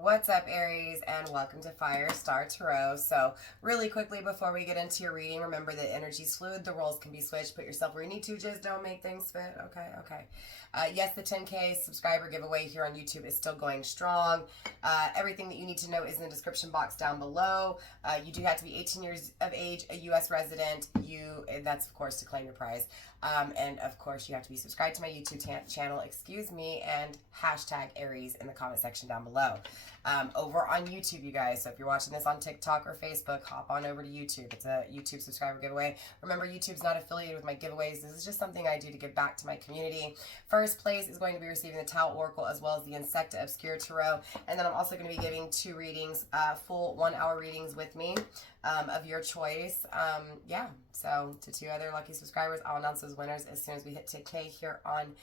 What's up, Aries, and welcome to Firestar Tarot. So, really quickly before we get into your reading, remember that energy's fluid, the roles can be switched. Put yourself where you need to, just don't make things fit. Okay. Yes, the 10K subscriber giveaway here on YouTube is still going strong. Everything that you need to know is in the description box down below. You do have to be 18 years of age, a U.S. resident. That's, of course, to claim your prize. And, of course, you have to be subscribed to my YouTube channel, and hashtag Aries in the comment section down below. Over on YouTube, you guys. So if you're watching this on TikTok or Facebook, hop on over to YouTube. It's a YouTube subscriber giveaway. Remember, YouTube's not affiliated with my giveaways. This is just something I do to give back to my community. First place is going to be receiving the Tau Oracle as well as the Insecta Obscura Tarot. And then I'm also going to be giving 2 readings, full 1-hour readings with me of your choice. So to 2 other lucky subscribers, I'll announce those winners as soon as we hit 10K here on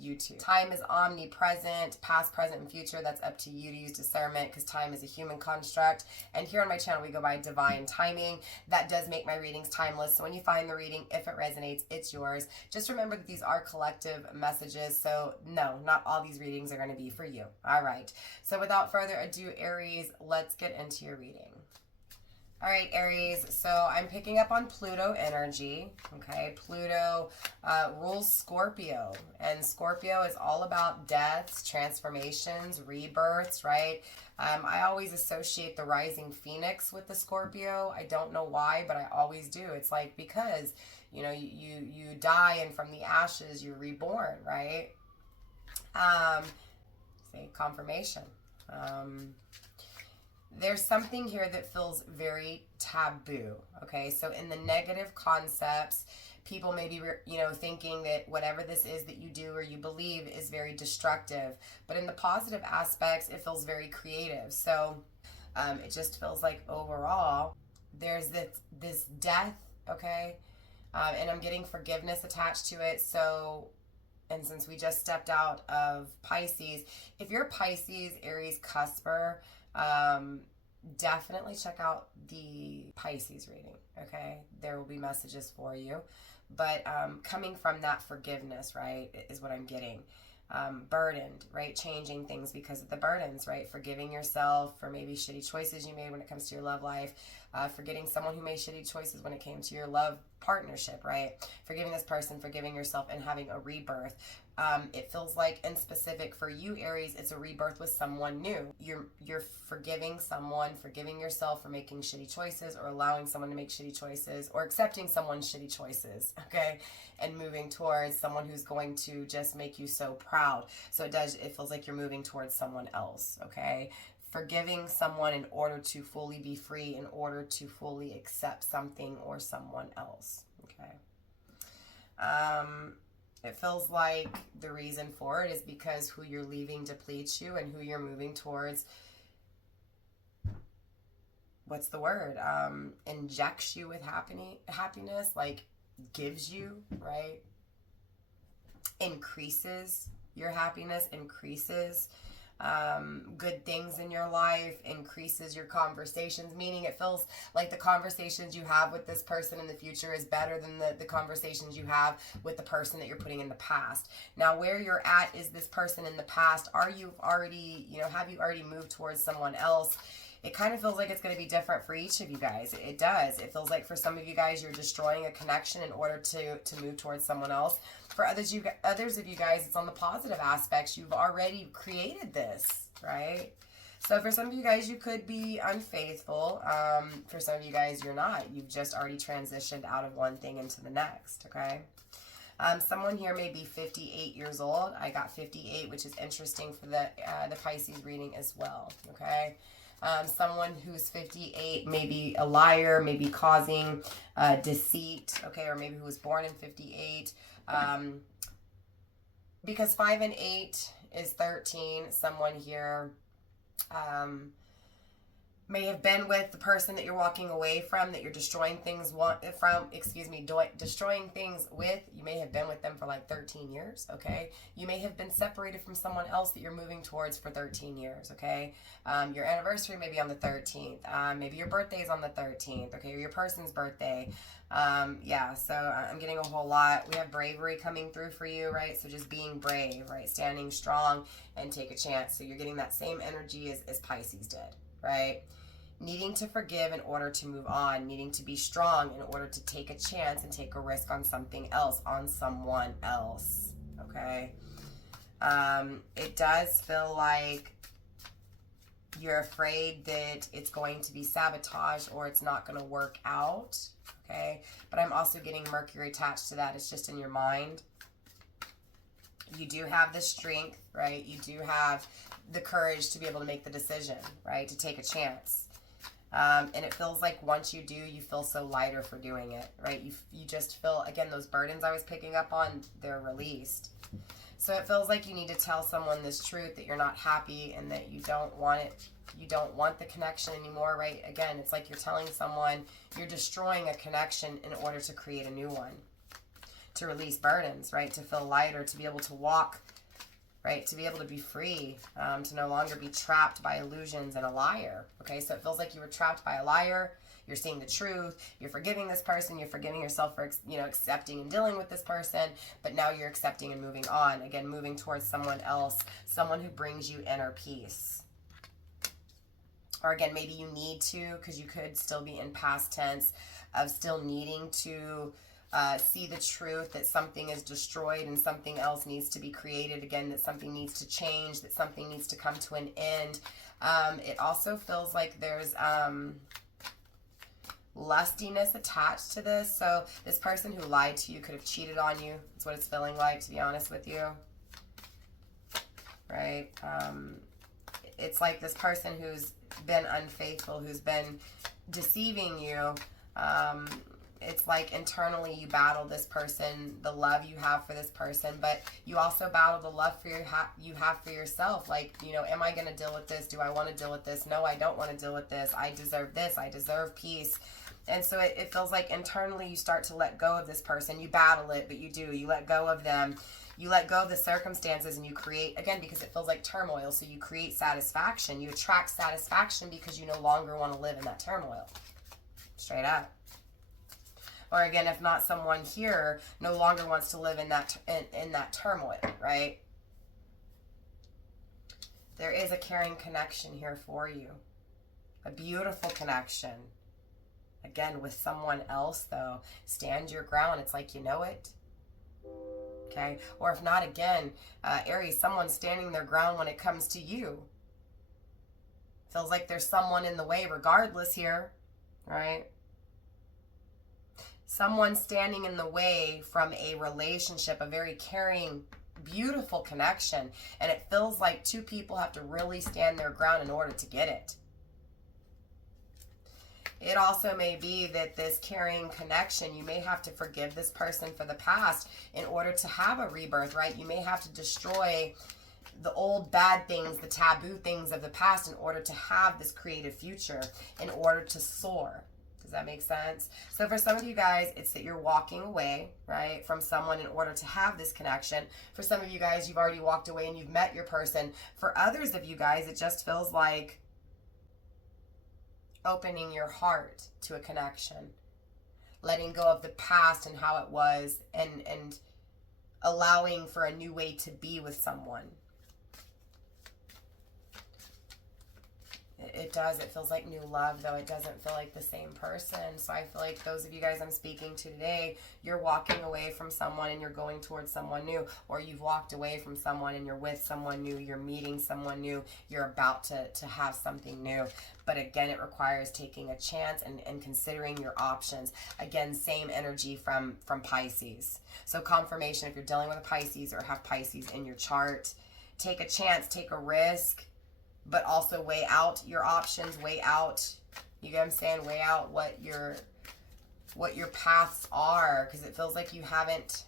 YouTube. Time is omnipresent, past, present, and future. That's up to you to use discernment because time is a human construct. And here on my channel, we go by divine timing. That does make my readings timeless. So when you find the reading, if it resonates, it's yours. Just remember that these are collective messages. So no, not all these readings are going to be for you. All right. So without further ado, Aries, let's get into your reading. All right, Aries, so I'm picking up on Pluto energy, okay? Pluto rules Scorpio, and Scorpio is all about deaths, transformations, rebirths, right? I always associate the rising phoenix with the Scorpio. I don't know why, but I always do. It's like because, you know, you die and from the ashes you're reborn, right? Say confirmation. There's something here that feels very taboo, okay? So in the negative concepts, people may be, thinking that whatever this is that you do or you believe is very destructive. But in the positive aspects, it feels very creative. So it just feels like overall, there's this death, okay? And I'm getting forgiveness attached to it. So, and since we just stepped out of Pisces, if you're Pisces, Aries, Cusper, definitely check out the Pisces reading, okay? There will be messages for you, but coming from that forgiveness, right, is what I'm getting. Burdened, right? Changing things because of the burdens, right? Forgiving yourself for maybe shitty choices you made when it comes to your love life. Forgetting someone who made shitty choices when it came to your love partnership, right? Forgiving this person, forgiving yourself, and having a rebirth. It feels like, in specific for you, Aries, it's a rebirth with someone new. You're forgiving someone, forgiving yourself for making shitty choices, or allowing someone to make shitty choices, or accepting someone's shitty choices, okay? And moving towards someone who's going to just make you so proud. So it feels like you're moving towards someone else, okay? Forgiving someone in order to fully be free, in order to fully accept something or someone else, okay? It feels like the reason for it is because who you're leaving depletes you, and who you're moving towards, what's the word? Injects you with happiness, like gives you, right? Increases your happiness, increases good things in your life, increases your conversations, meaning it feels like the conversations you have with this person in the future is better than the conversations you have with the person that you're putting in the past. Now, where you're at is this person in the past. Have you already moved towards someone else? It kind of feels like it's going to be different for each of you guys. It does. It feels like for some of you guys, you're destroying a connection in order to move towards someone else. For others of you guys, it's on the positive aspects. You've already created this, right? So for some of you guys, you could be unfaithful. For some of you guys, you're not. You've just already transitioned out of one thing into the next, okay? Someone here may be 58 years old. I got 58, which is interesting for the Pisces reading as well, okay? Someone who's 58 may be a liar, maybe causing deceit, okay, or maybe who was born in 58. Because 5 and 8 is 13, someone here may have been with the person that you're walking away from, that you're destroying things destroying things with. You may have been with them for like 13 years, okay? You may have been separated from someone else that you're moving towards for 13 years, okay? Your anniversary may be on the 13th. Maybe your birthday is on the 13th, okay? Or your person's birthday. Yeah, so I'm getting a whole lot. We have bravery coming through for you, right? So just being brave, right? Standing strong and take a chance. So you're getting that same energy as Pisces did, right? Needing to forgive in order to move on, needing to be strong in order to take a chance and take a risk on something else, on someone else, okay? It does feel like you're afraid that it's going to be sabotaged or it's not going to work out, okay? But I'm also getting Mercury attached to that. It's just in your mind. You do have the strength, right? You do have the courage to be able to make the decision, right? To take a chance. And it feels like once you do, you feel so lighter for doing it, right? You just feel, again, those burdens I was picking up on, they're released. So it feels like you need to tell someone this truth, that you're not happy and that you don't want it. You don't want the connection anymore, right? Again, it's like you're telling someone you're destroying a connection in order to create a new one. To release burdens, right? To feel lighter, to be able to walk, right? To be able to be free, to no longer be trapped by illusions and a liar, okay? So it feels like you were trapped by a liar. You're seeing the truth. You're forgiving this person. You're forgiving yourself for, accepting and dealing with this person. But now you're accepting and moving on. Again, moving towards someone else, someone who brings you inner peace. Or again, maybe you need to, because you could still be in past tense of still needing to see the truth that something is destroyed and something else needs to be created. Again, that something needs to change, that something needs to come to an end. It also feels like there's lustiness attached to this. So this person who lied to you could have cheated on you. That's what it's feeling like, to be honest with you. Right? It's like this person who's been unfaithful, who's been deceiving you. It's like internally you battle this person, the love you have for this person, but you also battle the love for you have for yourself. Like, am I going to deal with this? Do I want to deal with this? No, I don't want to deal with this. I deserve this. I deserve peace. And so it feels like internally you start to let go of this person. You battle it, but you do. You let go of them. You let go of the circumstances and you create, again, because it feels like turmoil. So you create satisfaction. You attract satisfaction because you no longer want to live in that turmoil. Straight up. Or again, if not, someone here no longer wants to live in that turmoil, right? There is a caring connection here for you. A beautiful connection. Again, with someone else, though. Stand your ground. It's like you know it. Okay? Or if not, again, Aries, someone's standing their ground when it comes to you. Feels like there's someone in the way regardless here, right? Someone standing in the way from a relationship, a very caring, beautiful connection. And it feels like two people have to really stand their ground in order to get it. It also may be that this caring connection, you may have to forgive this person for the past in order to have a rebirth, right? You may have to destroy the old bad things, the taboo things of the past in order to have this creative future, in order to soar. Does that make sense? So for some of you guys, it's that you're walking away, right, from someone in order to have this connection. For some of you guys, you've already walked away and you've met your person. For others of you guys, it just feels like opening your heart to a connection, letting go of the past and how it was, and allowing for a new way to be with someone. It does. It feels like new love, though it doesn't feel like the same person. So I feel like those of you guys I'm speaking to today, you're walking away from someone and you're going towards someone new, or you've walked away from someone and you're with someone new, you're meeting someone new, you're about to have something new. But again, it requires taking a chance and considering your options. Again, same energy from Pisces. So confirmation, if you're dealing with a Pisces or have Pisces in your chart, take a chance, take a risk, but also weigh out your options, weigh out, you get what I'm saying, weigh out what your paths are, because it feels like you haven't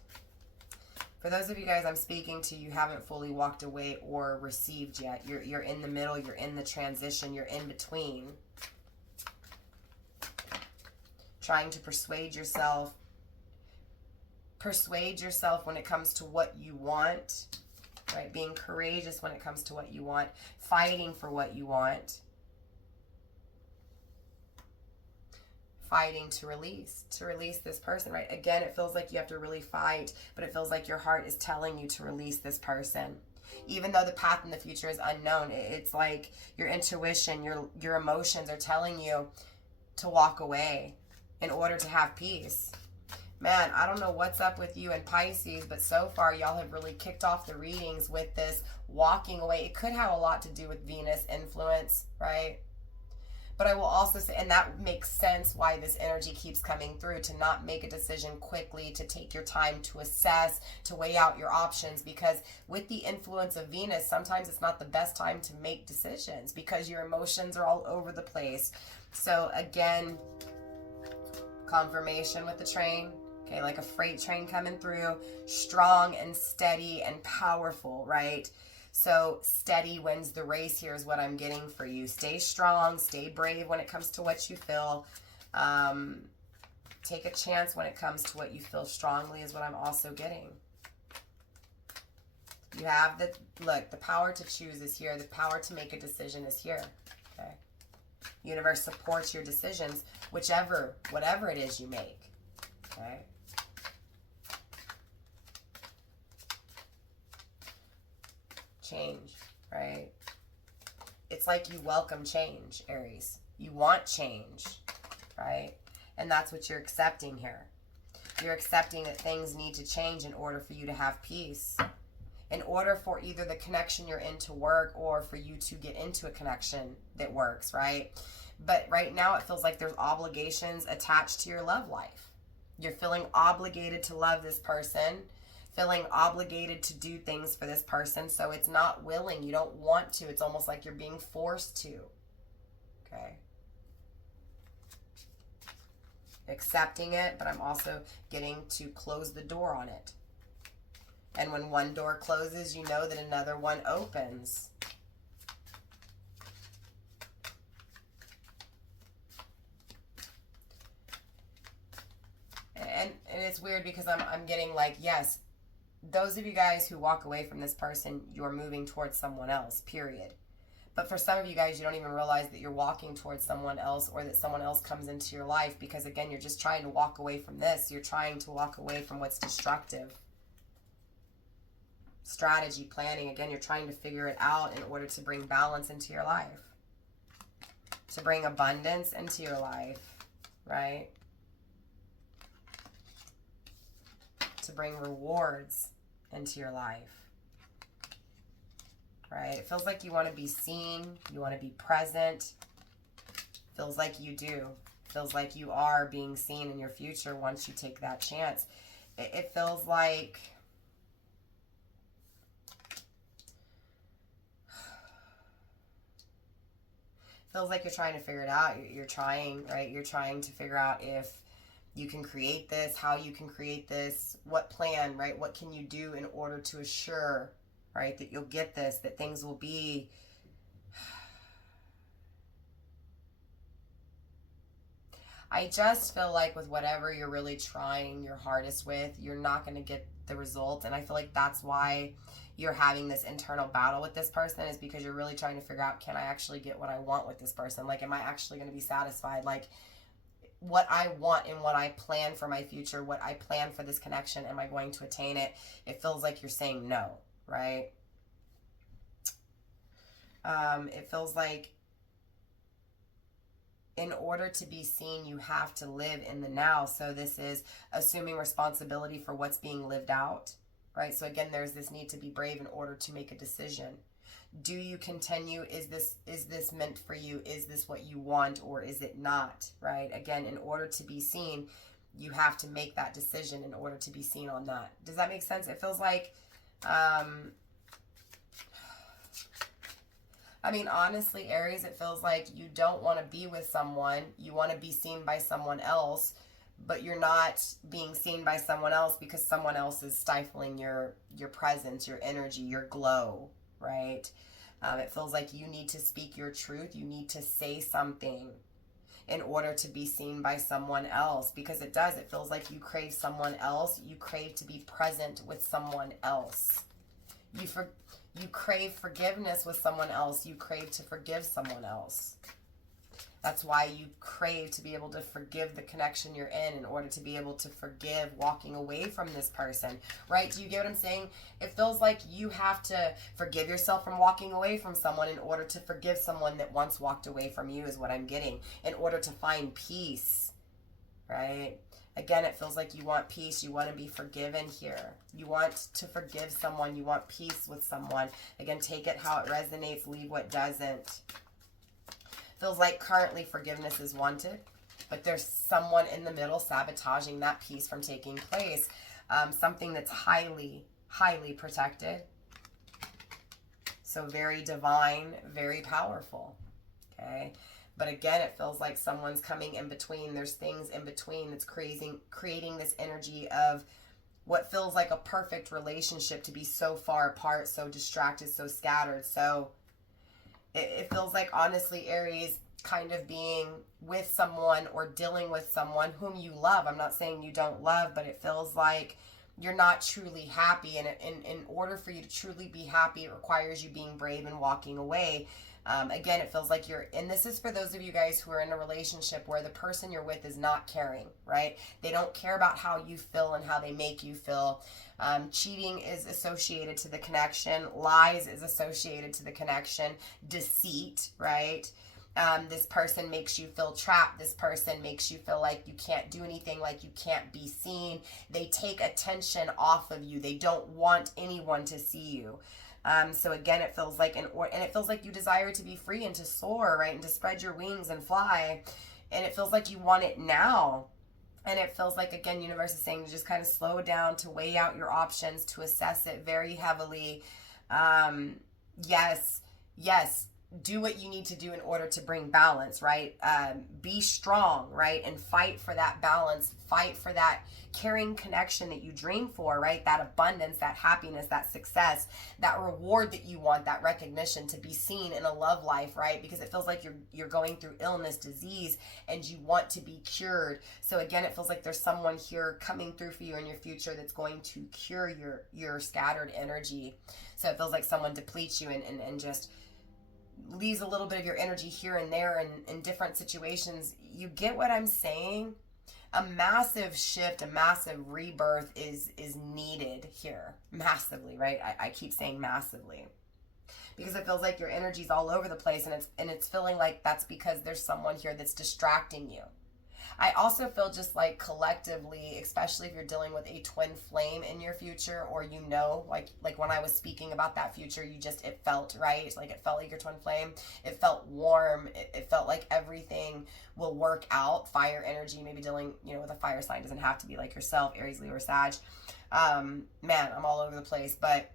For those of you guys I'm speaking to, you haven't fully walked away or received yet. You're in the middle. You're in the transition. You're in between. Trying to persuade yourself. Persuade yourself when it comes to what you want. Right? Being courageous when it comes to what you want. Fighting for what you want. Fighting to release this person, right? Again, it feels like you have to really fight, but it feels like your heart is telling you to release this person. Even though the path in the future is unknown, it's like your intuition, your emotions are telling you to walk away in order to have peace. Man, I don't know what's up with you and Pisces, but so far y'all have really kicked off the readings with this walking away. It could have a lot to do with Venus influence, right? But I will also say, and that makes sense why this energy keeps coming through, to not make a decision quickly, to take your time to assess, to weigh out your options, because with the influence of Venus, sometimes it's not the best time to make decisions because your emotions are all over the place. So again, confirmation with the train, okay, like a freight train coming through, strong and steady and powerful, right? So steady wins the race here is what I'm getting for you. Stay strong, stay brave when it comes to what you feel. Take a chance when it comes to what you feel strongly is what I'm also getting. You have the, look, the power to choose is here. The power to make a decision is here, okay? Universe supports your decisions, whatever it is you make, okay? Change, right? It's like you welcome change, Aries. You want change, right? And that's what you're accepting here. You're accepting that things need to change in order for you to have peace. In order for either the connection you're in to work or for you to get into a connection that works, right? But right now it feels like there's obligations attached to your love life. You're feeling obligated to love this person, feeling obligated to do things for this person, so it's not willing. You don't want to. It's almost like you're being forced to. Okay? Accepting it, but I'm also getting to close the door on it. And when one door closes, you know that another one opens. And it's weird because I'm getting like, yes, those of you guys who walk away from this person, you're moving towards someone else, period. But for some of you guys, you don't even realize that you're walking towards someone else or that someone else comes into your life because, again, you're just trying to walk away from this. You're trying to walk away from what's destructive. Strategy, planning, again, you're trying to figure it out in order to bring balance into your life. To bring abundance into your life, right? To bring rewards into your life, right? It feels like you want to be seen, you want to be present. Feels like you do. Feels like you are being seen in your future once you take that chance. It feels like you're trying to figure it out. You're trying, right? You're trying to figure out if you can create this, how you can create this, what plan, right? What can you do in order to assure, right, that you'll get this, that things will be. I just feel like with whatever you're really trying your hardest with, you're not going to get the result. And I feel like that's why you're having this internal battle with this person, is because you're really trying to figure out, can I actually get what I want with this person? Like, am I actually going to be satisfied? Like, what I want and what I plan for my future, what I plan for this connection, am I going to attain it? It feels like you're saying no, right? It feels like in order to be seen, you have to live in the now. So this is assuming responsibility for what's being lived out, right? So again, there's this need to be brave in order to make a decision. Do you continue? Is this meant for you? Is this what you want, or is it not, right? Again, in order to be seen, you have to make that decision in order to be seen on that. Does that make sense? It feels like, I mean, honestly, Aries, it feels like you don't want to be with someone. You want to be seen by someone else, but you're not being seen by someone else because someone else is stifling your presence, your energy, your glow, right? It feels like you need to speak your truth. You need to say something in order to be seen by someone else, because it does. It feels like you crave someone else. You crave to be present with someone else. You crave forgiveness with someone else. You crave to forgive someone else. That's why you crave to be able to forgive the connection you're in order to be able to forgive walking away from this person, right? Do you get what I'm saying? It feels like you have to forgive yourself from walking away from someone in order to forgive someone that once walked away from you, is what I'm getting, in order to find peace, right? Again, it feels like you want peace. You want to be forgiven here. You want to forgive someone. You want peace with someone. Again, take it how it resonates. Leave what doesn't. Feels like currently forgiveness is wanted, but there's someone in the middle sabotaging that peace from taking place. Something that's highly, highly protected. So very divine, very powerful. Okay. But again, it feels like someone's coming in between. There's things in between that's creating this energy of what feels like a perfect relationship to be so far apart, so distracted, so scattered. So it feels like, honestly, Aries, kind of being with someone or dealing with someone whom you love. I'm not saying you don't love, but it feels like you're not truly happy. And in order for you to truly be happy, it requires you being brave and walking away. Again, it feels like and this is for those of you guys who are in a relationship where the person you're with is not caring, right? They don't care about how you feel and how they make you feel. Cheating is associated to the connection. Lies is associated to the connection. Deceit, right? This person makes you feel trapped. This person makes you feel like you can't do anything, like you can't be seen. They take attention off of you. They don't want anyone to see you. So again, it feels like, and it feels like you desire to be free and to soar, right? And to spread your wings and fly. And it feels like you want it now. And it feels like, again, universe is saying to just kind of slow down, to weigh out your options, to assess it very heavily. Yes, do what you need to do in order to bring balance, right? Be strong, right? And fight for that balance. Fight for that caring connection that you dream for, right? That abundance, that happiness, that success, that reward that you want, that recognition, to be seen in a love life, right? Because it feels like you're going through illness, disease, and you want to be cured. So again, it feels like there's someone here coming through for you in your future that's going to cure your scattered energy. So it feels like someone depletes you and just leaves a little bit of your energy here and there in different situations. You get what I'm saying? A massive shift, a massive rebirth is needed here. Massively, right? I keep saying massively. Because it feels like your energy's all over the place, and it's feeling like that's because there's someone here that's distracting you. I also feel just like collectively, especially if you're dealing with a twin flame in your future, or like when I was speaking about that future, it felt right. Like it felt like your twin flame. It felt warm. It felt like everything will work out. Fire energy, maybe dealing, with a fire sign, doesn't have to be like yourself, Aries, Leo, or Sag. Man, I'm all over the place. But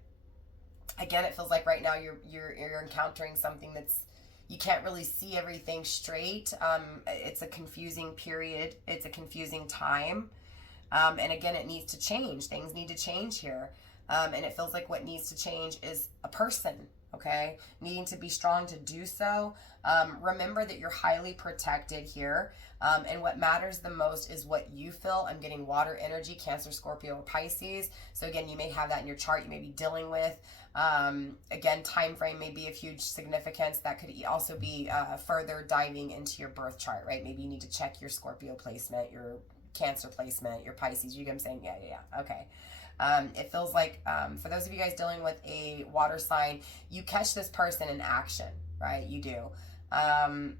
again, it feels like right now you're encountering something that's, you can't really see everything straight. It's a confusing period. It's a confusing time. And again, it needs to change. Things need to change here. And it feels like what needs to change is a person, okay? Needing to be strong to do so. Remember that you're highly protected here. And what matters the most is what you feel. I'm getting water energy, Cancer, Scorpio, or Pisces. So again, you may have that in your chart you may be dealing with. Again, time frame may be of huge significance. That could also be further diving into your birth chart, right? Maybe you need to check your Scorpio placement, your Cancer placement, your Pisces. You get what I'm saying? Yeah. Okay. It feels like for those of you guys dealing with a water sign, you catch this person in action, right? You do. I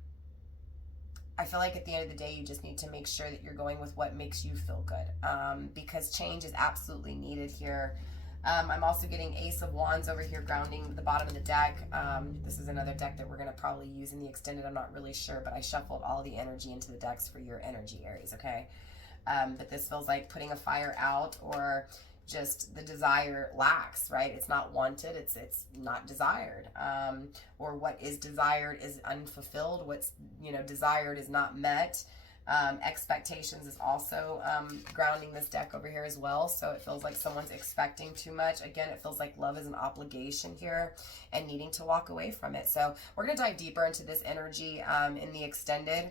feel like at the end of the day, you just need to make sure that you're going with what makes you feel good, because change is absolutely needed here. I'm also getting Ace of Wands over here grounding the bottom of the deck. This is another deck that we're going to probably use in the extended. I'm not really sure, but I shuffled all the energy into the decks for your energy, Aries, okay? But this feels like putting a fire out, or just the desire lacks, right? It's not wanted, it's not desired. Or what is desired is unfulfilled. What's, desired is not met. Expectations is also grounding this deck over here as well. So it feels like someone's expecting too much. Again, it feels like love is an obligation here and needing to walk away from it. So we're going to dive deeper into this energy in the extended.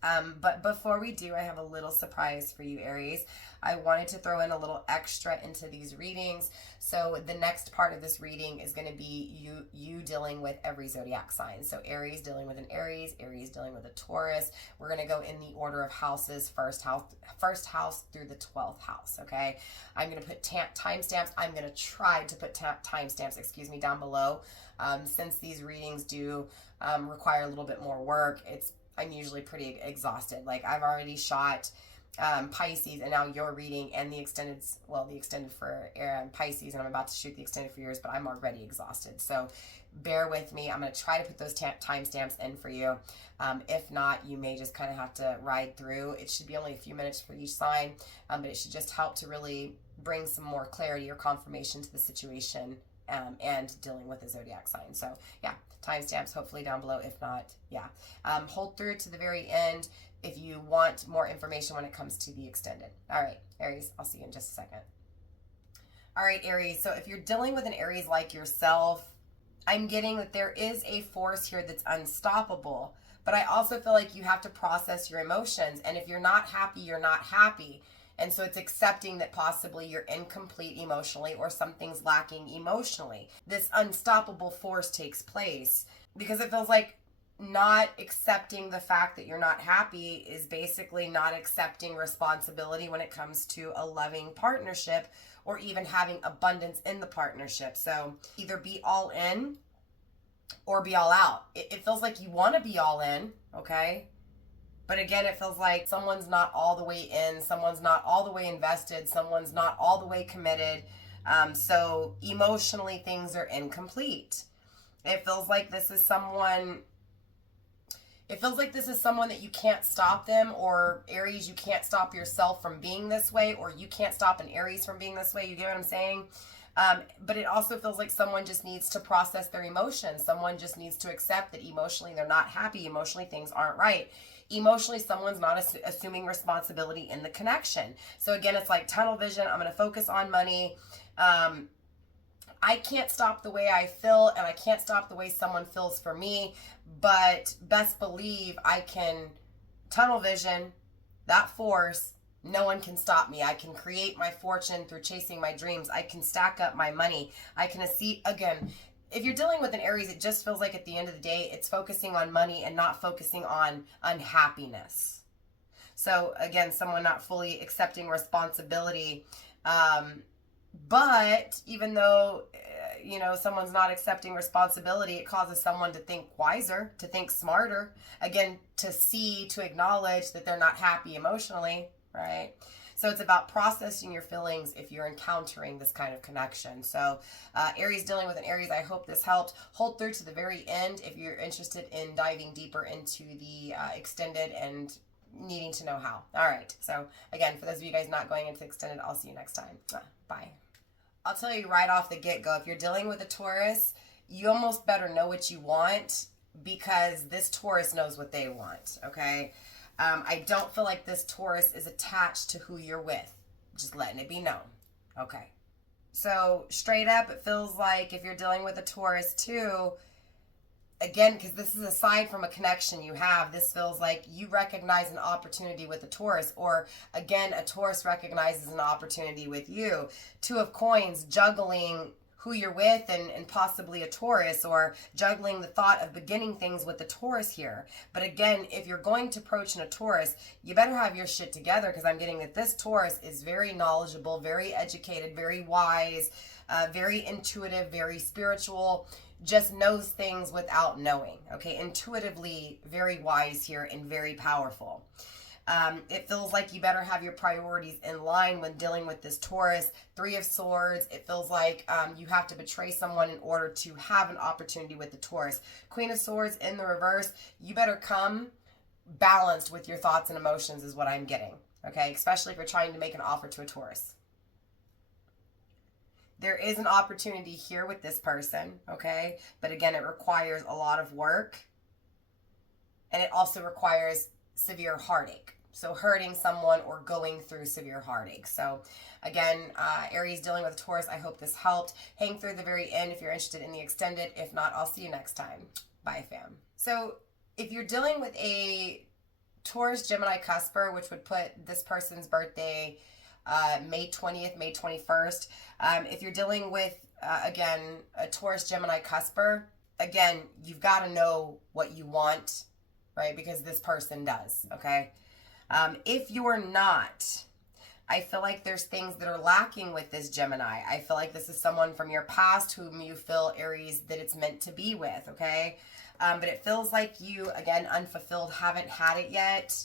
But before we do, I have a little surprise for you, Aries. I wanted to throw in a little extra into these readings. So the next part of this reading is going to be you dealing with every zodiac sign. So Aries dealing with an Aries dealing with a Taurus. We're going to go in the order of houses, first house through the 12th house, okay? I'm going to put timestamps. I'm going to try to put timestamps, down below. Since these readings do require a little bit more work, I'm usually pretty exhausted. Like I've already shot Pisces, and now you're reading, and the extended for Pisces, and I'm about to shoot the extended for yours, but I'm already exhausted. So bear with me. I'm going to try to put those timestamps in for you. If not, you may just kind of have to ride through. It should be only a few minutes for each sign, but it should just help to really bring some more clarity or confirmation to the situation and dealing with the zodiac sign. So yeah, timestamps hopefully down below. If not, yeah. Hold through to the very end if you want more information when it comes to the extended. All right, Aries, I'll see you in just a second. All right, Aries, so if you're dealing with an Aries like yourself, I'm getting that there is a force here that's unstoppable, but I also feel like you have to process your emotions. And if you're not happy, you're not happy. And so it's accepting that possibly you're incomplete emotionally or something's lacking emotionally. This unstoppable force takes place because it feels like not accepting the fact that you're not happy is basically not accepting responsibility when it comes to a loving partnership or even having abundance in the partnership. So either be all in or be all out. It feels like you want to be all in, okay? But again, it feels like someone's not all the way in, someone's not all the way invested, someone's not all the way committed. So emotionally, things are incomplete. It feels like this is someone that you can't stop them, or Aries, you can't stop yourself from being this way, or you can't stop an Aries from being this way. You get what I'm saying? But it also feels like someone just needs to process their emotions. Someone just needs to accept that emotionally they're not happy. Emotionally, things aren't right. Emotionally, someone's not assuming responsibility in the connection. So again, it's like tunnel vision. I'm going to focus on money. I can't stop the way I feel, and I can't stop the way someone feels for me, but best believe I can tunnel vision that force. No one can stop me. I can create my fortune through chasing my dreams. I can stack up my money. I can see, again, if you're dealing with an Aries, it just feels like at the end of the day, it's focusing on money and not focusing on unhappiness. So again, someone not fully accepting responsibility. But even though, someone's not accepting responsibility, it causes someone to think wiser, to think smarter, again, to acknowledge that they're not happy emotionally, right? So it's about processing your feelings if you're encountering this kind of connection. So Aries dealing with an Aries, I hope this helped. Hold through to the very end if you're interested in diving deeper into the extended and needing to know how. All right. So again, for those of you guys not going into extended, I'll see you next time. Bye. I'll tell you right off the get-go, if you're dealing with a Taurus, you almost better know what you want, because this Taurus knows what they want, okay? I don't feel like this Taurus is attached to who you're with. Just letting it be known. Okay. So straight up, it feels like if you're dealing with a Taurus too, again, because this is aside from a connection you have, this feels like you recognize an opportunity with a Taurus, or again, a Taurus recognizes an opportunity with you. Two of Coins, juggling who you're with and possibly a Taurus, or juggling the thought of beginning things with the Taurus here. But again, if you're going to approach in a Taurus, you better have your shit together, because I'm getting that this Taurus is very knowledgeable, very educated, very wise, very intuitive, very spiritual, just knows things without knowing, okay? Intuitively very wise here and very powerful. It feels like you better have your priorities in line when dealing with this Taurus. Three of Swords, it feels like you have to betray someone in order to have an opportunity with the Taurus. Queen of Swords in the reverse, you better come balanced with your thoughts and emotions is what I'm getting, okay? Especially if you're trying to make an offer to a Taurus. There is an opportunity here with this person, okay? But again, it requires a lot of work. And it also requires severe heartache. So hurting someone or going through severe heartache. So again, Aries dealing with Taurus, I hope this helped. Hang through the very end if you're interested in the extended. If not, I'll see you next time. Bye, fam. So if you're dealing with a Taurus Gemini cusper, which would put this person's birthday May 20th, May 21st. If you're dealing with, again, a Taurus Gemini cusper, again, you've got to know what you want, right? Because this person does, okay? If you're not, I feel like there's things that are lacking with this Gemini. I feel like this is someone from your past whom you feel, Aries, that it's meant to be with, okay? But it feels like you, again, unfulfilled, haven't had it yet.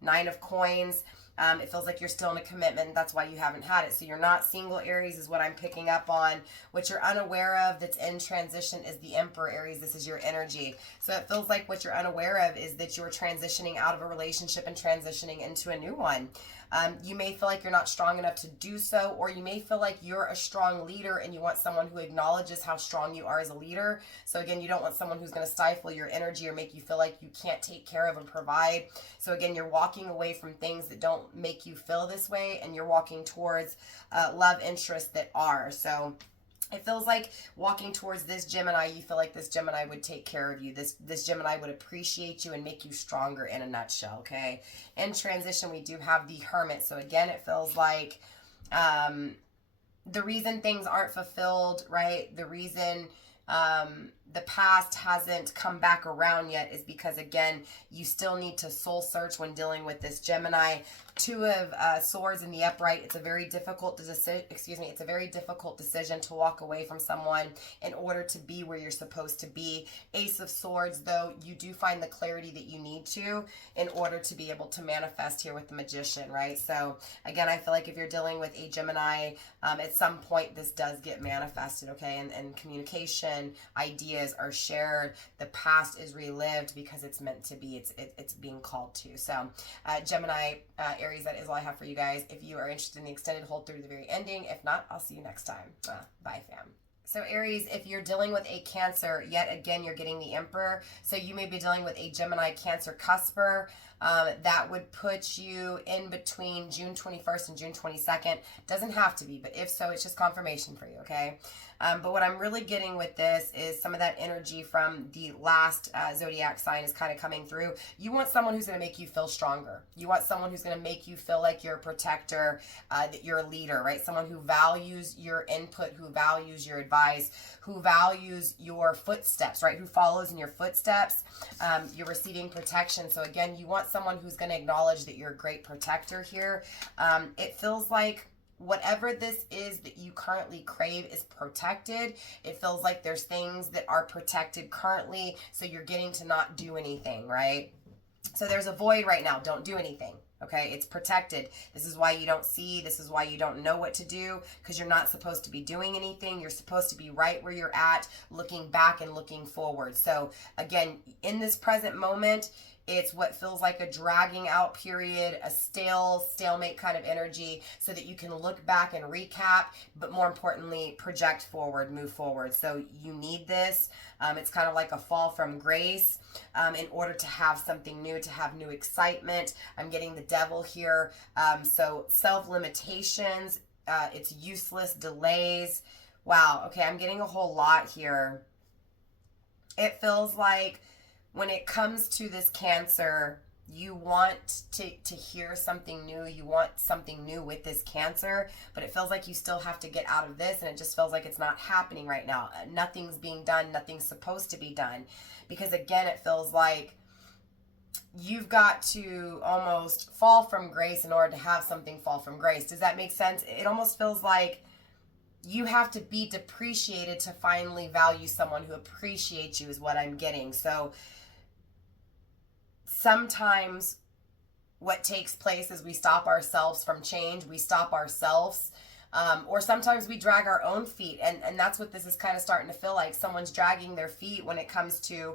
9 of Coins. It feels like you're still in a commitment. That's why you haven't had it. So you're not single, Aries, is what I'm picking up on. What you're unaware of that's in transition is the Emperor, Aries. This is your energy. So it feels like what you're unaware of is that you're transitioning out of a relationship and transitioning into a new one. You may feel like you're not strong enough to do so, or you may feel like you're a strong leader and you want someone who acknowledges how strong you are as a leader. So again, you don't want someone who's going to stifle your energy or make you feel like you can't take care of and provide. So again, you're walking away from things that don't make you feel this way, and you're walking towards love interests that are. So it feels like walking towards this Gemini, you feel like this Gemini would take care of you. This Gemini would appreciate you and make you stronger, in a nutshell, okay? In transition, we do have the Hermit. So again, it feels like the reason things aren't fulfilled, right? The reason the past hasn't come back around yet is because, again, you still need to soul search when dealing with this Gemini. 2 of Swords in the upright. It's a very difficult decision. It's a very difficult decision to walk away from someone in order to be where you're supposed to be. Ace of Swords, though, you do find the clarity that you need to in order to be able to manifest here with the Magician, right? So again, I feel like if you're dealing with a Gemini, at some point this does get manifested, okay? And communication, ideas are shared. The past is relived because it's meant to be. It's being called to. So Gemini, Aries, that is all I have for you guys. If you are interested in the extended, hold through the very ending. If not, I'll see you next time. Bye, fam. So Aries, if you're dealing with a Cancer, yet again, you're getting the Emperor. So you may be dealing with a Gemini Cancer cusper. That would put you in between June 21st and June 22nd. Doesn't have to be, but if so, it's just confirmation for you, okay? But what I'm really getting with this is some of that energy from the last zodiac sign is kind of coming through. You want someone who's going to make you feel stronger. You want someone who's going to make you feel like you're a protector, that you're a leader, right? Someone who values your input, who values your advice, who values your footsteps, right? Who follows in your footsteps. You're receiving protection. So again, you want someone who's going to acknowledge that you're a great protector here. It feels like whatever this is that you currently crave is protected. It feels like there's things that are protected currently, so you're getting to not do anything, right? So there's a void right now. Don't do anything, okay? It's protected. This is why you don't see. This is why you don't know what to do, because you're not supposed to be doing anything. You're supposed to be right where you're at, looking back and looking forward. So again, in this present moment, it's what feels like a dragging out period, a stalemate kind of energy, so that you can look back and recap, but more importantly, project forward, move forward. So you need this. It's kind of like a fall from grace in order to have something new, to have new excitement. I'm getting the Devil here. So self-limitations, it's useless delays. Wow, okay, I'm getting a whole lot here. It feels like when it comes to this Cancer, you want to hear something new. You want something new with this Cancer, but it feels like you still have to get out of this, and it just feels like it's not happening right now. Nothing's being done. Nothing's supposed to be done, because again, it feels like you've got to almost fall from grace in order to have something fall from grace. Does that make sense? It almost feels like you have to be depreciated to finally value someone who appreciates you, is what I'm getting. So sometimes what takes place is we stop ourselves from change. We stop ourselves, or sometimes we drag our own feet. And that's what this is kind of starting to feel like. Someone's dragging their feet when it comes to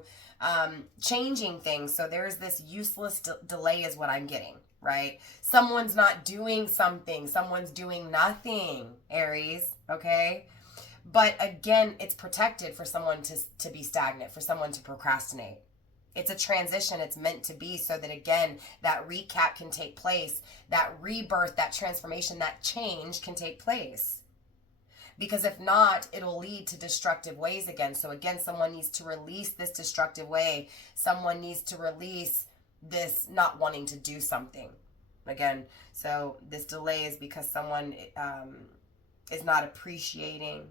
changing things. So there's this useless delay is what I'm getting, right? Someone's not doing something. Someone's doing nothing, Aries, okay? But again, it's protected for someone to be stagnant, for someone to procrastinate. It's a transition. It's meant to be so that, again, that recap can take place, that rebirth, that transformation, that change can take place. Because if not, it'll lead to destructive ways again. So again, someone needs to release this destructive way. Someone needs to release this not wanting to do something. Again, so this delay is because someone is not appreciating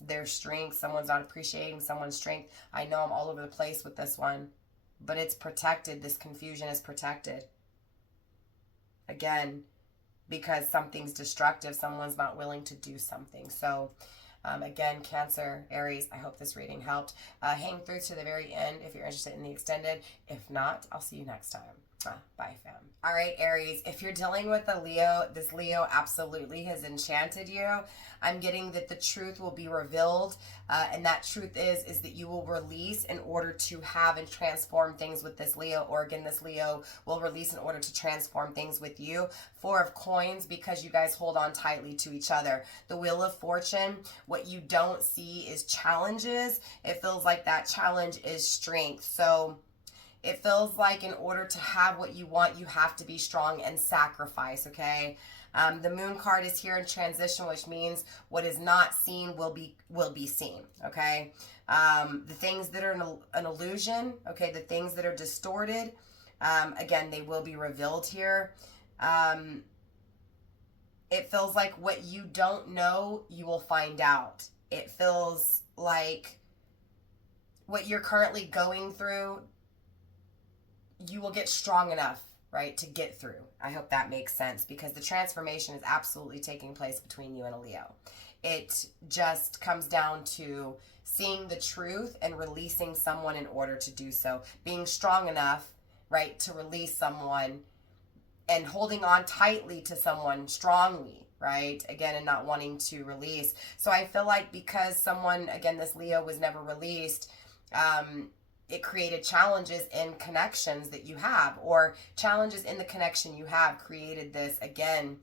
their strength. Someone's not appreciating someone's strength. I know I'm all over the place with this one, but it's protected. This confusion is protected. Again, because something's destructive, someone's not willing to do something. So again, Cancer, Aries, I hope this reading helped. Hang through to the very end if you're interested in the extended. If not, I'll see you next time. Bye, fam. All right, Aries, if you're dealing with a Leo, this Leo absolutely has enchanted you. I'm getting that the truth will be revealed, and that truth is that you will release in order to have and transform things with this Leo, or again, this Leo will release in order to transform things with you. Four of Coins, because you guys hold on tightly to each other. The Wheel of Fortune, what you don't see is challenges. It feels like that challenge is strength. So it feels like in order to have what you want, you have to be strong and sacrifice, okay? The Moon card is here in transition, which means what is not seen will be seen, okay? The things that are an illusion, okay, the things that are distorted, again, they will be revealed here. It feels like what you don't know, you will find out. It feels like what you're currently going through, you will get strong enough, right, to get through. I hope that makes sense, because the transformation is absolutely taking place between you and a Leo. It just comes down to seeing the truth and releasing someone in order to do so. Being strong enough, right, to release someone, and holding on tightly to someone strongly, right, again, and not wanting to release. So I feel like because someone, again, this Leo was never released, it created challenges in connections that you have, or challenges in the connection you have created this. Again,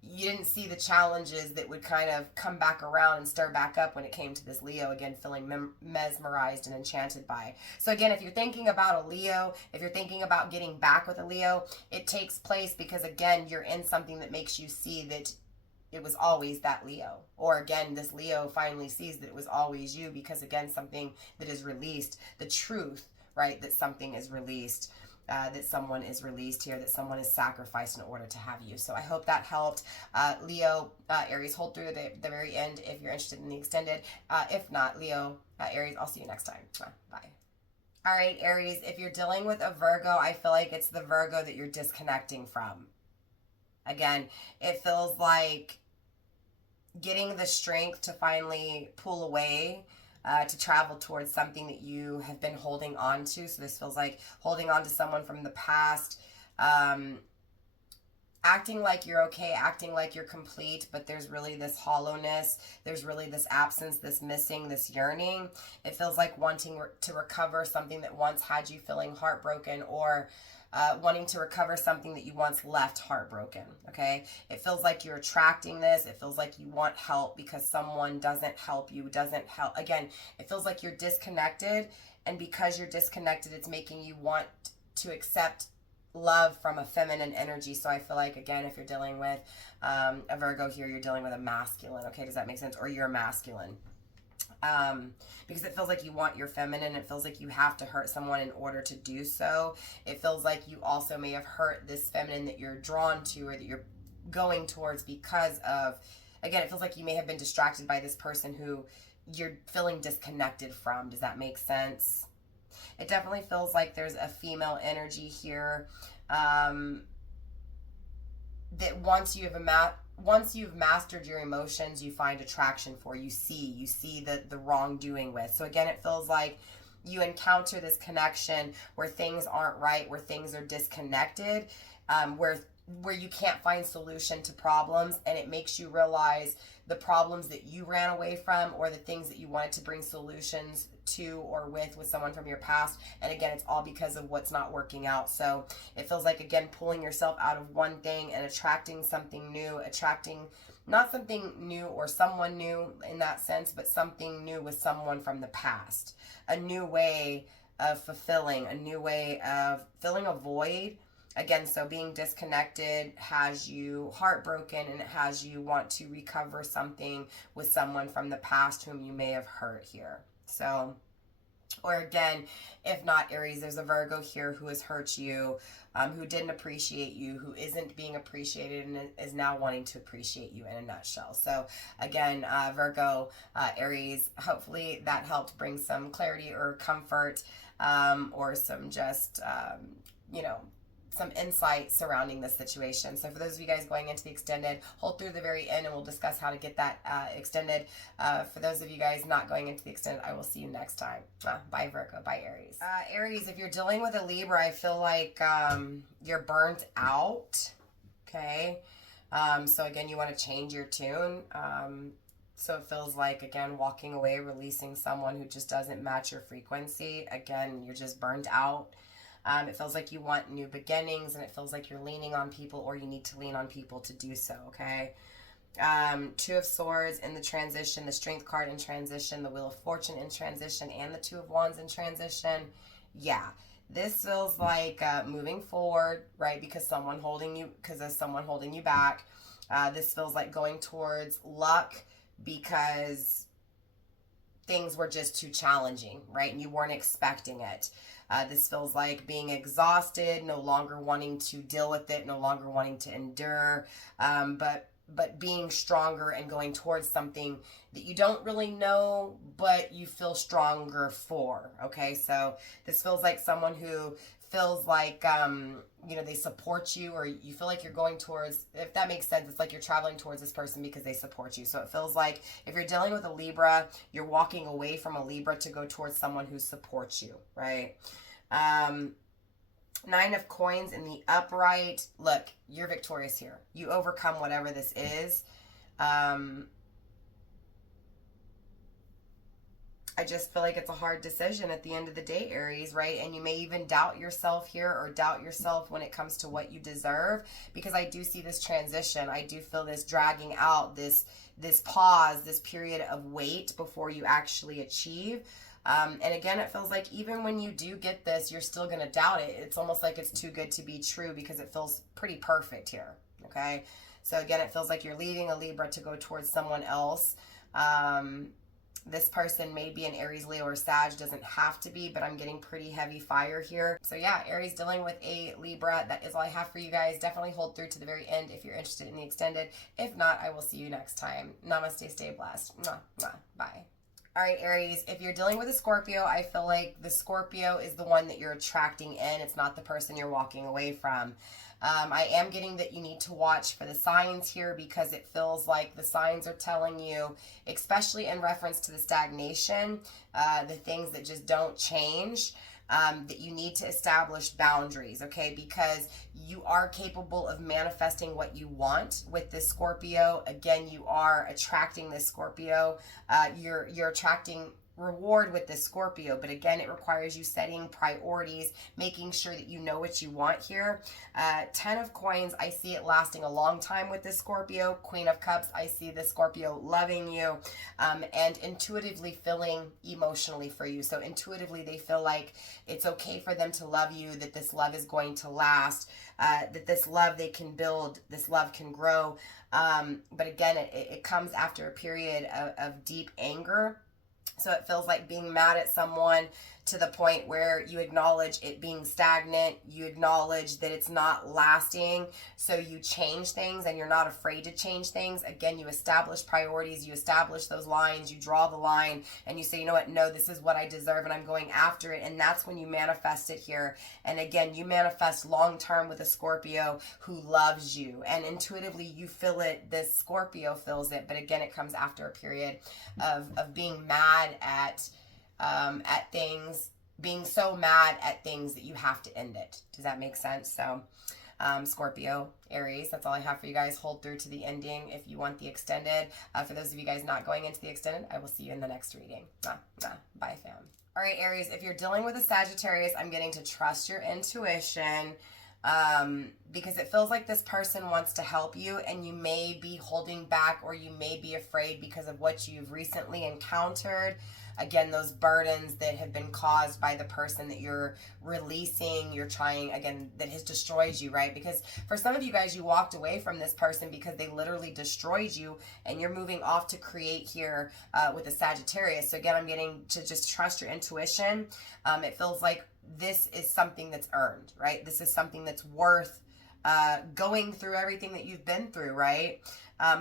you didn't see the challenges that would kind of come back around and stir back up when it came to this Leo, again, feeling mesmerized and enchanted by. So again, if you're thinking about a Leo, if you're thinking about getting back with a Leo, it takes place because, again, you're in something that makes you see that it was always that Leo. Or again, this Leo finally sees that it was always you, because again, something that is released, the truth, right, that something is released, that someone is released here, that someone is sacrificed in order to have you. So I hope that helped. Leo, Aries, hold through the very end if you're interested in the extended. If not, Leo, Aries, I'll see you next time. Bye. All right, Aries, if you're dealing with a Virgo, I feel like it's the Virgo that you're disconnecting from. Again, it feels like getting the strength to finally pull away, to travel towards something that you have been holding on to. So this feels like holding on to someone from the past, acting like you're okay, acting like you're complete, but there's really this hollowness, there's really this absence, this missing, this yearning. It feels like wanting to recover something that once had you feeling heartbroken, or wanting to recover something that you once left heartbroken, okay? It feels like you're attracting this. It feels like you want help because someone doesn't help you, doesn't help. Again, it feels like you're disconnected, and because you're disconnected, it's making you want to accept love from a feminine energy. So I feel like, again, if you're dealing with a Virgo here, you're dealing with a masculine, okay? Does that make sense? Or you're masculine. Because it feels like you want your feminine. It feels like you have to hurt someone in order to do so. It feels like you also may have hurt this feminine that you're drawn to, or that you're going towards, because of, again, it feels like you may have been distracted by this person who you're feeling disconnected from. Does that make sense? It definitely feels like there's a female energy here, that once you've mastered your emotions, you find attraction for, you see the wrongdoing with. So again, it feels like you encounter this connection where things aren't right, where things are disconnected, where you can't find solution to problems, and it makes you realize the problems that you ran away from, or the things that you wanted to bring solutions to or with someone from your past. And again, it's all because of what's not working out. So it feels like, again, pulling yourself out of one thing and attracting something new, attracting not something new or someone new in that sense, but something new with someone from the past, a new way of fulfilling, a new way of filling a void. Again, so being disconnected has you heartbroken, and it has you want to recover something with someone from the past whom you may have hurt here. So, or again, if not Aries, there's a Virgo here who has hurt you, who didn't appreciate you, who isn't being appreciated, and is now wanting to appreciate you in a nutshell. So again, Virgo, Aries, hopefully that helped bring some clarity or comfort, or some just, you know, some insight surrounding this situation. So for those of you guys going into the extended, hold through the very end and we'll discuss how to get that extended. For those of you guys not going into the extended, I will see you next time. Bye Virgo, bye Aries. Aries, if you're dealing with a Libra, I feel like you're burnt out. Okay. So again, you want to change your tune. So it feels like, again, walking away, releasing someone who just doesn't match your frequency. Again, you're just burnt out. It feels like you want new beginnings, and it feels like you're leaning on people, or you need to lean on people to do so, okay? Two of Swords in the transition, the Strength card in transition, the Wheel of Fortune in transition, and the Two of Wands in transition. Yeah, this feels like moving forward, right? Because someone holding you, because there's someone holding you back. This feels like going towards luck because things were just too challenging, right? And you weren't expecting it. This feels like being exhausted, no longer wanting to deal with it, no longer wanting to endure, but being stronger and going towards something that you don't really know, but you feel stronger for, okay? So this feels like someone who feels like, you know, they support you, or you feel like you're going towards, if that makes sense, it's like you're traveling towards this person because they support you. So it feels like if you're dealing with a Libra, you're walking away from a Libra to go towards someone who supports you, right? Nine of Coins in the upright. Look, you're victorious here. You overcome whatever this is. I just feel like it's a hard decision at the end of the day, Aries, right? And you may even doubt yourself here, or doubt yourself when it comes to what you deserve, because I do see this transition. I do feel this dragging out, this pause, this period of wait before you actually achieve. And again, it feels like even when you do get this, you're still going to doubt it. It's almost like it's too good to be true because it feels pretty perfect here, okay? So again, it feels like you're leaving a Libra to go towards someone else. This person may be an Aries, Leo, or Sag. Doesn't have to be, but I'm getting pretty heavy fire here. So yeah, Aries dealing with a Libra. That is all I have for you guys. Definitely hold through to the very end if you're interested in the extended. If not, I will see you next time. Namaste, stay blessed. Mwah, mwah, bye. All right, Aries, if you're dealing with a Scorpio, I feel like the Scorpio is the one that you're attracting in. It's not the person you're walking away from. I am getting that you need to watch for the signs here, because it feels like the signs are telling you, especially in reference to the stagnation, the things that just don't change, that you need to establish boundaries, okay? Because you are capable of manifesting what you want with this Scorpio. Again, you are attracting this Scorpio. You're attracting reward with this Scorpio, but again, it requires you setting priorities, making sure that you know what you want here. 10 of Coins, I see it lasting a long time with this Scorpio. Queen of Cups, I see this Scorpio loving you, and intuitively feeling emotionally for you. So intuitively, they feel like it's okay for them to love you, that this love is going to last, that this love they can build, this love can grow. But again, it comes after a period of deep anger. So it feels like being mad at someone to the point where you acknowledge it being stagnant, you acknowledge that it's not lasting, so you change things and you're not afraid to change things. Again, you establish priorities, you establish those lines, you draw the line, and you say, you know what, no, this is what I deserve and I'm going after it, and that's when you manifest it here. And again, you manifest long-term with a Scorpio who loves you, and intuitively you feel it, this Scorpio feels it, but again, it comes after a period of being mad at things, being so mad at things that you have to end it. Does that make sense? So Scorpio, Aries, that's all I have for you guys. Hold through to the ending if you want the extended. For those of you guys not going into the extended, I will see you in the next reading. Bye, fam. All right, Aries, if you're dealing with a Sagittarius, I'm getting to trust your intuition. Because it feels like this person wants to help you, and you may be holding back, or you may be afraid because of what you've recently encountered. Again, those burdens that have been caused by the person that you're releasing, you're trying, again, that has destroyed you, right? Because for some of you guys, you walked away from this person because they literally destroyed you, and you're moving off to create here with a Sagittarius. So again, I'm getting to just trust your intuition. It feels like this is something that's earned, right? This is something that's worth going through everything that you've been through, right?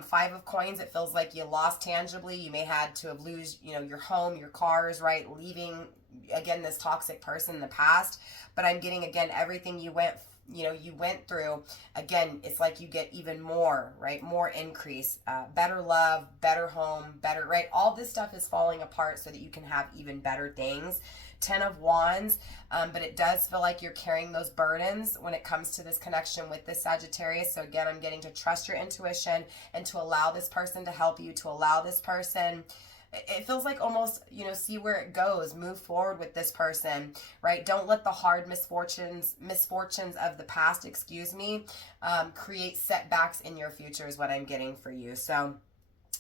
Five of Coins, it feels like you lost tangibly. You may had to have lose, your home, your cars, right? Leaving, again, this toxic person in the past. But I'm getting, again, everything you went through. Again, it's like you get even more, right? More increase, better love, better home, better, right? All this stuff is falling apart so that you can have even better things. 10 of Wands, but it does feel like you're carrying those burdens when it comes to this connection with this Sagittarius. So again, I'm getting to trust your intuition and to allow this person to help you, to allow this person. It feels like almost, see where it goes, move forward with this person, right? Don't let the hard misfortunes of the past, create setbacks in your future is what I'm getting for you. So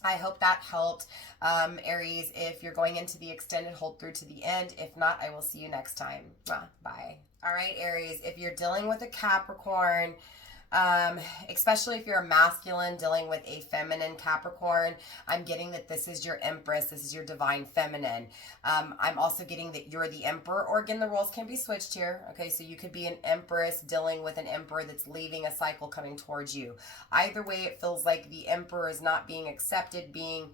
I hope that helped. Aries, if you're going into the extended, hold through to the end. If not, I will see you next time. Bye. All right, Aries, if you're dealing with a Capricorn, especially if you're a masculine dealing with a feminine Capricorn, I'm getting that this is your Empress, this is your divine feminine. I'm also getting that you're the Emperor, or again, the roles can be switched here. Okay, so you could be an Empress dealing with an Emperor that's leaving a cycle coming towards you. Either way, it feels like the Emperor is not being accepted, being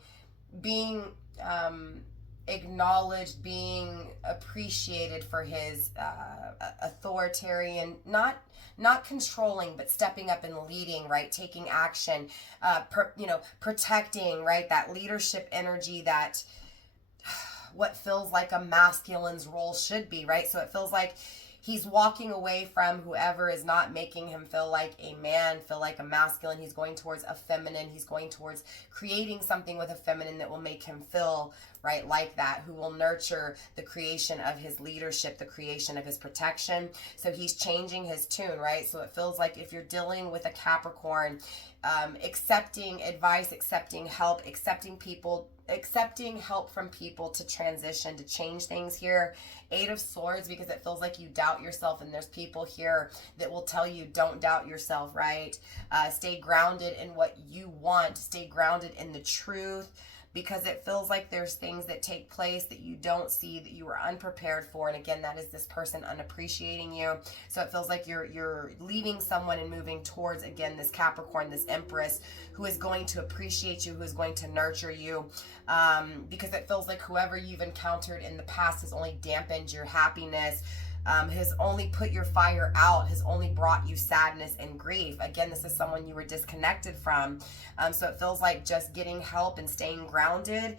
acknowledged, being appreciated for his authoritarian, not controlling, but stepping up and leading, right? Taking action, protecting, right? That leadership energy, that what feels like a masculine's role should be, right? So it feels like he's walking away from whoever is not making him feel like a man, feel like a masculine. He's going towards a feminine. He's going towards creating something with a feminine that will make him feel, right, like that, who will nurture the creation of his leadership, the creation of his protection. So he's changing his tune, right? So it feels like if you're dealing with a Capricorn, accepting advice, accepting help, accepting help from people to transition, to change things here. 8 of Swords, because it feels like you doubt yourself, and there's people here that will tell you don't doubt yourself, right? Stay grounded in what you want, stay grounded in the truth, because it feels like there's things that take place that you don't see, that you were unprepared for. And again, that is this person unappreciating you. So it feels like you're leaving someone and moving towards, again, this Capricorn, this Empress, who is going to appreciate you, who is going to nurture you, because it feels like whoever you've encountered in the past has only dampened your happiness, has only put your fire out, has only brought you sadness and grief. Again, this is someone you were disconnected from. So it feels like just getting help and staying grounded,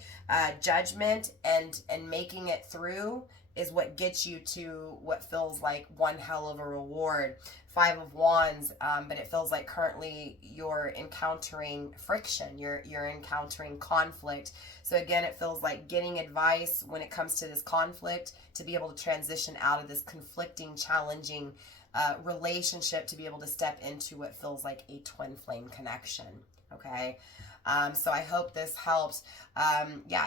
judgment, and making it through is what gets you to what feels like one hell of a reward. 5 of Wands, but it feels like currently you're encountering friction, you're encountering conflict. So again, it feels like getting advice when it comes to this conflict, to be able to transition out of this conflicting, challenging relationship, to be able to step into what feels like a twin flame connection. Okay. So I hope this helps.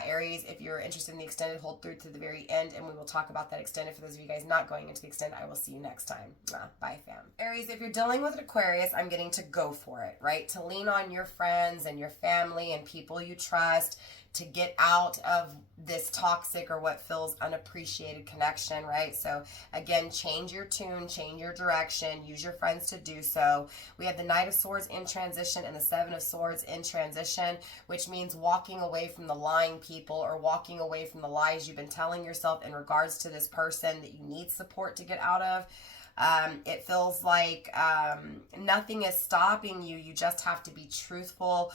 Aries, if you're interested in the extended, hold through to the very end, and we will talk about that extended. For those of you guys not going into the extended, I will see you next time. Bye, fam. Aries, if you're dealing with an Aquarius, I'm getting to go for it, right? To lean on your friends and your family and people you trust, to get out of this toxic or what feels unappreciated connection, right? So again, change your tune, change your direction, use your friends to do so. We have the Knight of Swords in transition and the 7 of Swords in transition, which means walking away from the lying people, or walking away from the lies you've been telling yourself in regards to this person that you need support to get out of. It feels like nothing is stopping you. You just have to be truthful.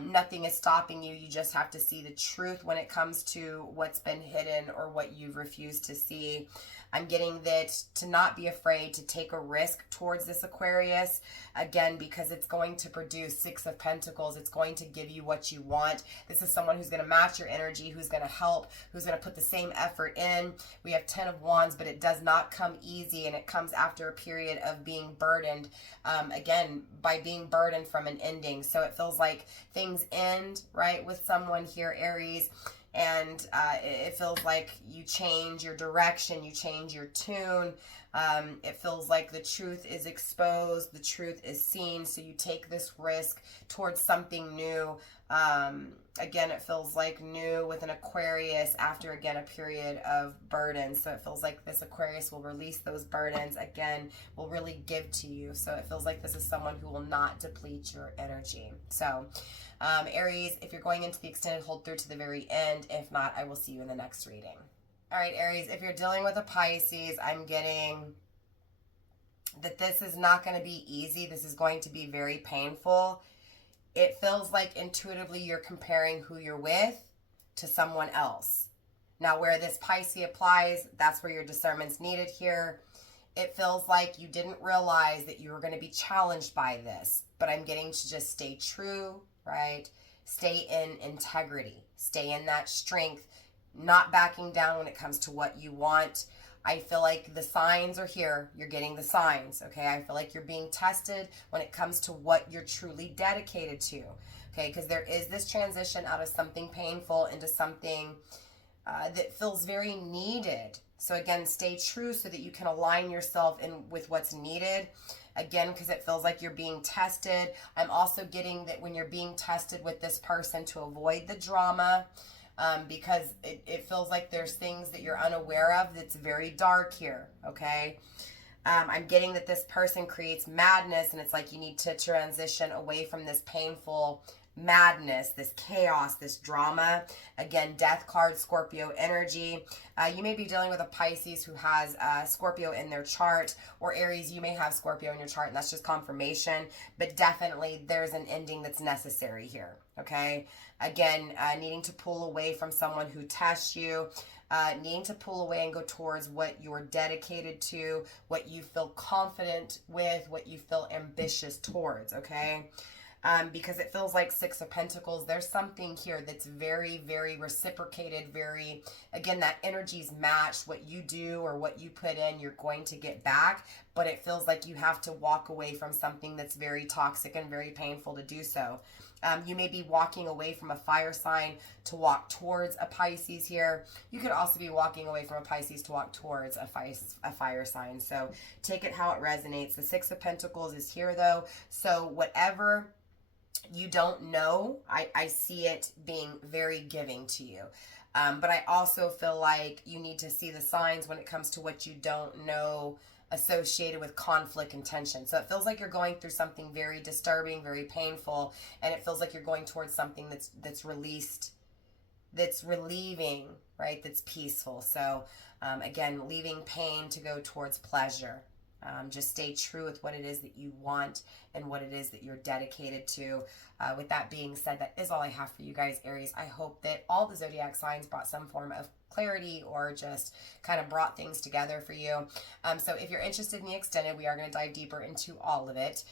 Nothing is stopping you. You just have to see the truth when it comes to what's been hidden or what you've refused to see. I'm getting that to not be afraid to take a risk towards this Aquarius, again, because it's going to produce Six of Pentacles. It's going to give you what you want. This is someone who's going to match your energy, who's going to help, who's going to put the same effort in. We have 10 of Wands, but it does not come easy, and it comes after a period of being burdened, again, by being burdened from an ending. So it feels like things end, right, with someone here, Aries, and it feels like you change your direction, you change your tune. It feels like the truth is exposed, the truth is seen, so you take this risk towards something new. Again, it feels like new with an Aquarius after, again, a period of burden. So it feels like this Aquarius will release those burdens, again, will really give to you. So it feels like this is someone who will not deplete your energy. So Aries, if you're going into the extended, hold through to the very end. If not, I will see you in the next reading. All right, Aries, if you're dealing with a Pisces, I'm getting that this is not going to be easy. This is going to be very painful. It feels like intuitively you're comparing who you're with to someone else. Now, where this Pisces applies, that's where your discernment's needed here. It feels like you didn't realize that you were going to be challenged by this, but I'm getting to just stay true, right? Stay in integrity, stay in that strength, not backing down when it comes to what you want. I feel like the signs are here. You're getting the signs, okay? I feel like you're being tested when it comes to what you're truly dedicated to, okay? Because there is this transition out of something painful into something that feels very needed. So again, stay true so that you can align yourself in with what's needed. Again, because it feels like you're being tested. I'm also getting that when you're being tested with this person, to avoid the drama, because it feels like there's things that you're unaware of that's very dark here, okay? I'm getting that this person creates madness, and it's like you need to transition away from this painful madness, this chaos, this drama. Again, death card, Scorpio energy. You may be dealing with a Pisces who has Scorpio in their chart, or Aries, you may have Scorpio in your chart, and that's just confirmation, but definitely there's an ending that's necessary here, okay? Again, needing to pull away from someone who tests you, needing to pull away and go towards what you're dedicated to, what you feel confident with, what you feel ambitious towards, okay? Because it feels like Six of Pentacles, there's something here that's very, very reciprocated, very, again, that energy's matched. What you do or what you put in, you're going to get back, but it feels like you have to walk away from something that's very toxic and very painful to do so. You may be walking away from a fire sign to walk towards a Pisces here. You could also be walking away from a Pisces to walk towards a fire sign. So take it how it resonates. The Six of Pentacles is here though. So whatever you don't know, I see it being very giving to you. But I also feel like you need to see the signs when it comes to what you don't know associated with conflict and tension. So it feels like you're going through something very disturbing, very painful, and it feels like you're going towards something that's released, that's relieving, right? That's peaceful. So again, leaving pain to go towards pleasure. Just stay true with what it is that you want and what it is that you're dedicated to. With that being said, that is all I have for you guys, Aries. I hope that all the zodiac signs brought some form of clarity or just kind of brought things together for you. So if you're interested in the extended, we are going to dive deeper into all of it.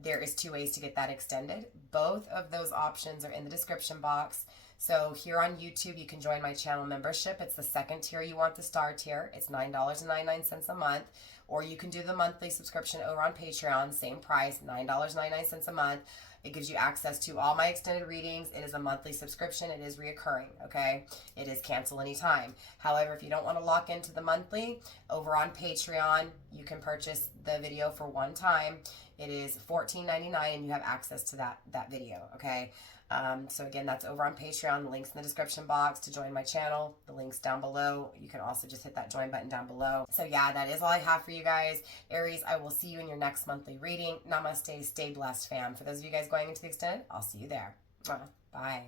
There is 2 ways to get that extended. Both of those options are in the description box. So here on YouTube, you can join my channel membership. It's the second tier you want, the star tier. It's $9.99 a month. Or you can do the monthly subscription over on Patreon, same price, $9.99 a month. It gives you access to all my extended readings. It is a monthly subscription. It is reoccurring, okay? It is cancel anytime. However, if you don't want to lock into the monthly, over on Patreon, you can purchase the video for one time. It is $14.99 and you have access to that video, okay? So again, that's over on Patreon. The link's in the description box to join my channel. The link's down below. You can also just hit that join button down below. So yeah, that is all I have for you guys. Aries, I will see you in your next monthly reading. Namaste, stay blessed, fam. For those of you guys going into the extended, I'll see you there. Bye.